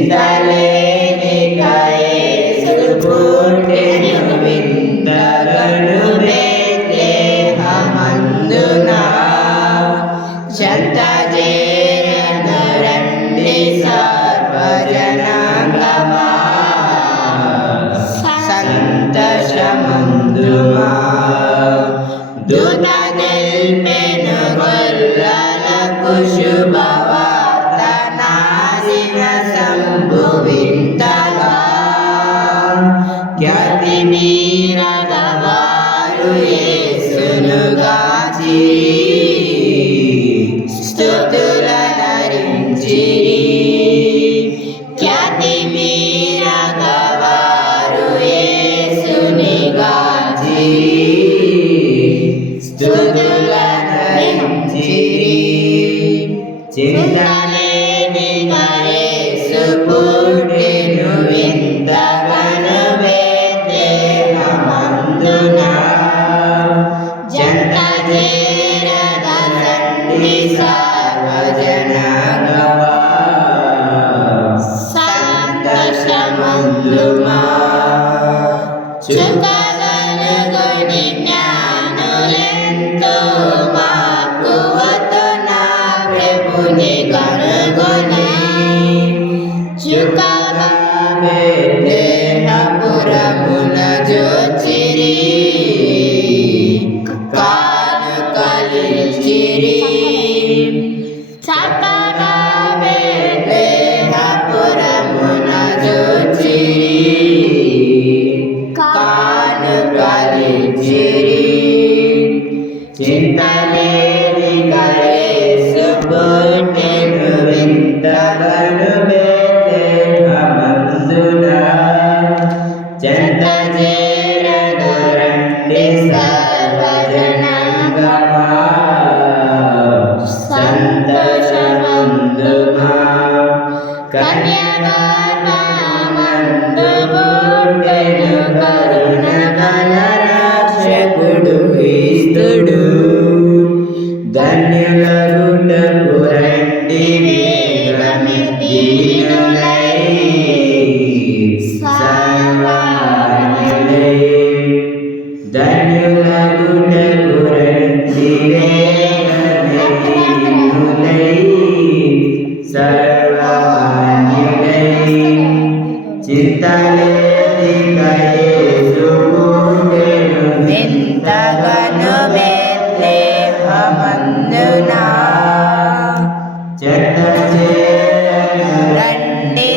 చింతలేని యేసు పుట్టెను వింతగను బేత్లెహేమందున చెంత చేరను రండి సర్వజనాంగమా సంతోషమందుమా దూత తెల్పెను గొల్లలకు శుభవార్త నాశిన సంభువింతగా ఖ్యాతి మీరగవారు యేసును గాచిరి స్తుతులనరించిరి ఖ్యాతి మీరగవారు యేసుని గాచిరి స్తుతులనరించిరి చింతలేని యేసు పుట్టెను వింతగను బేత్లెహేమందున జంత చేరగరండి సర్వజనాంగమా సంతోషమందుమా చుక్కగనుగొని జ్ఞానులెంతో మక్కువతో నా ప్రభుని కనుగొని చుక్కగా బేత్లెహేమున జోచిరి కానుకలిచ్చిరి చక్కగా బేత్లెహేమున జోచిరి కానుకలిచ్చిరి చింతలేని యేసు పుట్టెను వింతగను బేత్లెహేమందున చెంత చేరను రండి సర్వజనాంగమా సంతోషమందుమా కన్యగర్భమందు పుట్టెను కరుణగల రక్షకుడు క్రీస్తుడు ధన్యులగుటకు రండి వేగమే దీనులై సర్వమాన్యులై ధన్యులగుటకు రండి వేగమే దీనులై సర్వమాన్యులై చింతలేని యేసు పుట్టెను వింతగను బేత్లెహేమందున చెంత చేరను రండి